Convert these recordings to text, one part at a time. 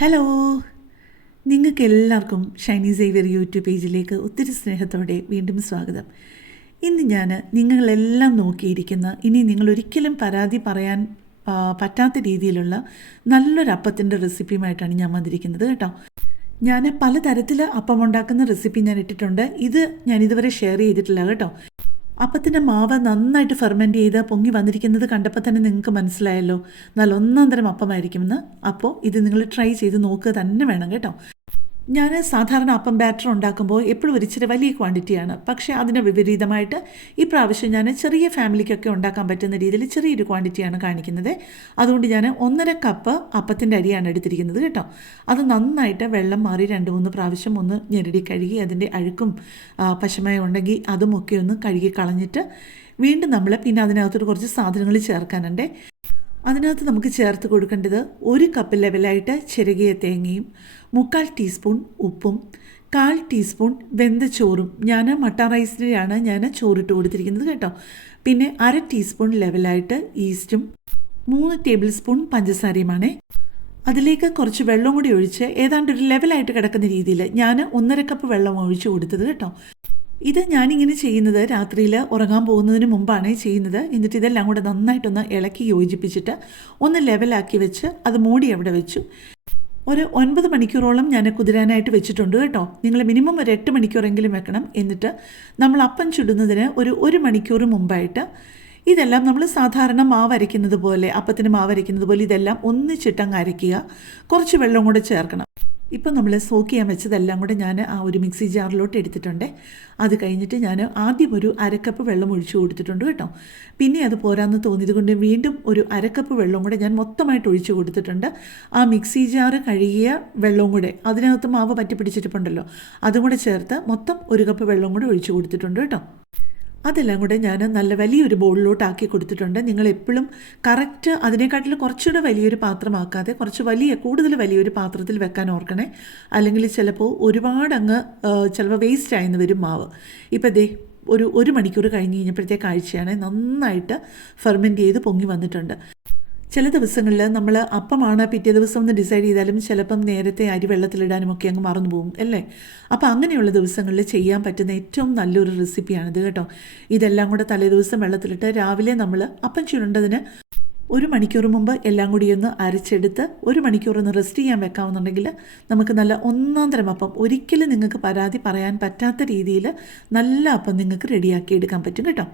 Hello നിങ്ങൾക്ക് എല്ലാവർക്കും Shiny Xavier YouTube പേജിലേക്ക് ഒത്തിരി സ്നേഹത്തോടെ വീണ്ടും സ്വാഗതം. ഇന്ന് ഞാൻ നിങ്ങളെല്ലാം നോക്കിയിരിക്കുന്ന ഇനി നിങ്ങൾ ഒരിക്കലും പരാതി പറയാൻ പറ്റാത്ത രീതിയിലുള്ള നല്ലൊരു അപ്പത്തിന്റെ റെസിപ്പിയുമായിട്ടാണ് ഞാൻ വന്നിരിക്കുന്നത് കേട്ടോ. ഞാൻ പലതരത്തിൽ അപ്പം ഉണ്ടാക്കുന്ന റെസിപ്പി ഞാൻ ഇട്ടിട്ടുണ്ട്. ഇത് ഞാൻ ഇതുവരെ ഷെയർ ചെയ്തിട്ടില്ല കേട്ടോ. അപ്പത്തിന്റെ മാവ് നന്നായിട്ട് ഫെർമെന്റ് ചെയ്ത് പൊങ്ങി വന്നിരിക്കുന്നത് കണ്ടപ്പോൾ തന്നെ നിങ്ങൾക്ക് മനസ്സിലായല്ലോ. നല്ല ഒന്നാം തരം അപ്പമായിരിക്കുമെന്ന്. അപ്പോൾ ഇത് നിങ്ങൾ ട്രൈ ചെയ്ത് നോക്കുക തന്നെ വേണം കേട്ടോ. ഞാൻ സാധാരണ അപ്പം ബാറ്റർ ഉണ്ടാക്കുമ്പോൾ എപ്പോഴും ഒരു ഇച്ചിരി വലിയ ക്വാണ്ടിറ്റിയാണ് പക്ഷേ അതിന് വിപരീതമായിട്ട് ഈ പ്രാവശ്യം ഞാൻ ചെറിയ ഫാമിലിക്കൊക്കെ ഉണ്ടാക്കാൻ പറ്റുന്ന രീതിയിൽ ചെറിയൊരു ക്വാണ്ടിറ്റിയാണ് കാണിക്കുന്നത്. അതുകൊണ്ട് ഞാൻ ഒന്നര കപ്പ് അപ്പത്തിന്റെ അരിയാണ് എടുത്തിരിക്കുന്നത് കേട്ടോ. അത് നന്നായിട്ട് വെള്ളം മാറി രണ്ട് മൂന്ന് പ്രാവശ്യം ഒന്ന് ഞെരടി കഴുകി അതിന്റെ അഴുക്കും പശമയം ഉണ്ടെങ്കിൽ അതുമൊക്കെ ഒന്ന് കഴുകി കളഞ്ഞിട്ട് വീണ്ടും നമ്മൾ പിന്നെ അതിനകത്തൊരു കുറച്ച് സാധനങ്ങൾ ചേർക്കാനുണ്ട്. അതിനകത്ത് നമുക്ക് ചേർത്ത് കൊടുക്കേണ്ടത് ഒരു കപ്പ് ലെവലായിട്ട് ചിരകിയ തേങ്ങയും മുക്കാൽ ടീസ്പൂൺ ഉപ്പും കാൽ ടീസ്പൂൺ വെന്ത ചോറും. ഞാൻ മട്ട റൈസിലാണ് ഞാൻ ചോറിട്ട് കൊടുത്തിരിക്കുന്നത് കേട്ടോ. പിന്നെ അര ടീസ്പൂൺ ലെവലായിട്ട് ഈസ്റ്റും മൂന്ന് ടേബിൾ സ്പൂൺ പഞ്ചസാരയുമാണ്. അതിലേക്ക് കുറച്ച് വെള്ളം കൂടി ഒഴിച്ച് ഏതാണ്ട് ഒരു ലെവലായിട്ട് കിടക്കുന്ന രീതിയിൽ ഞാൻ ഒന്നര കപ്പ് വെള്ളം ഒഴിച്ച് കൊടുത്തത് കേട്ടോ. ഇത് ഞാനിങ്ങനെ ചെയ്യുന്നത് രാത്രിയിൽ ഉറങ്ങാൻ പോകുന്നതിന് മുമ്പാണ് ചെയ്യുന്നത്. എന്നിട്ട് ഇതെല്ലാം കൂടെ നന്നായിട്ടൊന്ന് ഇളക്കി യോജിപ്പിച്ചിട്ട് ഒന്ന് ലെവലാക്കി വെച്ച് അത് മൂടി അവിടെ വെച്ചു. ഒരു ഒൻപത് മണിക്കൂറോളം ഞാൻ കുതിരാനായിട്ട് വെച്ചിട്ടുണ്ട് കേട്ടോ. നിങ്ങൾ മിനിമം ഒരു എട്ട് മണിക്കൂറെങ്കിലും വെക്കണം. എന്നിട്ട് നമ്മൾ അപ്പം ചുടുന്നതിന് ഒരു ഒരു മണിക്കൂർ മുമ്പായിട്ട് ഇതെല്ലാം നമ്മൾ സാധാരണ മാവ് അരയ്ക്കുന്നത് പോലെ അപ്പത്തിന് മാവ് അരയ്ക്കുന്നത് പോലെ ഇതെല്ലാം ഒന്നിച്ചിട്ടങ്ങ് അരയ്ക്കുക. കുറച്ച് വെള്ളം കൂടെ ചേർക്കണം. ഇപ്പം നമ്മൾ സോക്ക് ചെയ്യാൻ വെച്ചതെല്ലാം കൂടെ ഞാൻ ആ ഒരു മിക്സി ജാറിലോട്ട് എടുത്തിട്ടുണ്ട്. അത് കഴിഞ്ഞിട്ട് ഞാൻ ആദ്യം ഒരു അരക്കപ്പ് വെള്ളം ഒഴിച്ചു കൊടുത്തിട്ടുണ്ട് കേട്ടോ. പിന്നെ അത് പോരാന്ന് തോന്നിയത് കൊണ്ട് വീണ്ടും ഒരു അരക്കപ്പ് വെള്ളം കൂടെ ഞാൻ മൊത്തമായിട്ട് ഒഴിച്ചു കൊടുത്തിട്ടുണ്ട്. ആ മിക്സി ജാറ് കഴുകിയ വെള്ളവും കൂടെ അതിനകത്ത് മാവ് പറ്റി പിടിച്ചിട്ടുണ്ടല്ലോ അതും കൂടെ ചേർത്ത് മൊത്തം ഒരു കപ്പ് വെള്ളം കൂടെ ഒഴിച്ചു കൊടുത്തിട്ടുണ്ട് കേട്ടോ. അതെല്ലാം കൂടെ ഞാൻ നല്ല വലിയൊരു ബോളിലോട്ട് ആക്കി കൊടുത്തിട്ടുണ്ട്. നിങ്ങൾ എപ്പോഴും കറക്റ്റ് അതിനേക്കാട്ടിൽ കുറച്ചുകൂടെ വലിയൊരു പാത്രമാക്കാതെ കുറച്ച് വലിയ കൂടുതൽ വലിയൊരു പാത്രത്തിൽ വെക്കാൻ ഓർക്കണേ. അല്ലെങ്കിൽ ചിലപ്പോൾ ഒരുപാട് അങ്ങ് ചിലപ്പോൾ വേസ്റ്റ് ആയെന്ന് വരും മാവ്. ഇപ്പം ദേ ഒരു ഒരു മണിക്കൂർ കഴിഞ്ഞ് കഴിഞ്ഞപ്പോഴത്തേക്ക് കാഴ്ചയാണ് നന്നായിട്ട് ഫെർമെന്റ് ചെയ്ത് പൊങ്ങി വന്നിട്ടുണ്ട്. ചില ദിവസങ്ങളിൽ നമ്മൾ അപ്പമാണ് പിറ്റേ ദിവസം ഒന്ന് ഡിസൈഡ് ചെയ്താലും ചിലപ്പം നേരത്തെ അരി വെള്ളത്തിലിടാനും ഒക്കെ അങ്ങ് മറന്നു പോകും അല്ലേ? അപ്പോൾ അങ്ങനെയുള്ള ദിവസങ്ങളിൽ ചെയ്യാൻ പറ്റുന്ന ഏറ്റവും നല്ലൊരു റെസിപ്പിയാണിത് കേട്ടോ. ഇതെല്ലാം കൂടെ തലേദിവസം വെള്ളത്തിലിട്ട് രാവിലെ നമ്മൾ അപ്പം ചുരുണ്ടതിന് ഒരു മണിക്കൂർ മുമ്പ് എല്ലാം കൂടി ഒന്ന് അരച്ചെടുത്ത് ഒരു മണിക്കൂർ ഒന്ന് റെസ്റ്റ് ചെയ്യാൻ വെക്കാമെന്നുണ്ടെങ്കിൽ നമുക്ക് നല്ല ഒന്നാം തരം അപ്പം ഒരിക്കലും നിങ്ങൾക്ക് പരാതി പറയാൻ പറ്റാത്ത രീതിയിൽ നല്ല അപ്പം നിങ്ങൾക്ക് റെഡിയാക്കി എടുക്കാൻ പറ്റും കേട്ടോ.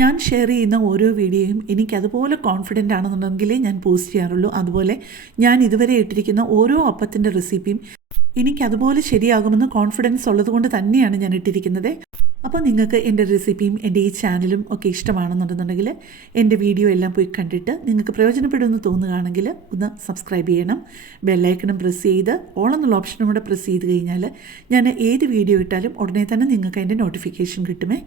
ഞാൻ ഷെയർ ചെയ്യുന്ന ഓരോ വീഡിയോയും എനിക്ക് അതുപോലെ കോൺഫിഡന്റ് ആണെന്നുണ്ടെങ്കിലേ ഞാൻ പോസ്റ്റ് ചെയ്യാറുള്ളൂ. അതുപോലെ ഞാൻ ഇതുവരെ ഇട്ടിരിക്കുന്ന ഓരോ അപ്പത്തിന്റെ റെസിപ്പിയും എനിക്ക് അതുപോലെ ശരിയാകുമെന്ന് കോൺഫിഡൻസ് ഉള്ളത് കൊണ്ട് തന്നെയാണ് ഞാൻ ഇട്ടിരിക്കുന്നത്. അപ്പോൾ നിങ്ങൾക്ക് എന്റെ റെസിപ്പിയും എന്റെ ഈ ചാനലും ഒക്കെ ഇഷ്ടമാണെന്നുണ്ടെന്നുണ്ടെങ്കിൽ എന്റെ വീഡിയോ എല്ലാം പോയി കണ്ടിട്ട് നിങ്ങൾക്ക് പ്രയോജനപ്പെടുമെന്ന് തോന്നുകയാണെങ്കിൽ ഒന്ന് സബ്സ്ക്രൈബ് ചെയ്യണം. ബെല്ലൈക്കണും പ്രസ് ചെയ്ത് ഓൾ എന്നുള്ള ഓപ്ഷനും കൂടെ പ്രസ് ചെയ്ത് കഴിഞ്ഞാൽ ഞാൻ ഏത് വീഡിയോ ഇട്ടാലും ഉടനെ തന്നെ നിങ്ങൾക്ക് അതിന്റെ നോട്ടിഫിക്കേഷൻ കിട്ടുമേ.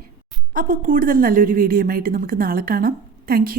അപ്പോൾ കൂടുതൽ നല്ലൊരു വീഡിയോയുമായിട്ട് നമുക്ക് നാളെ കാണാം. താങ്ക്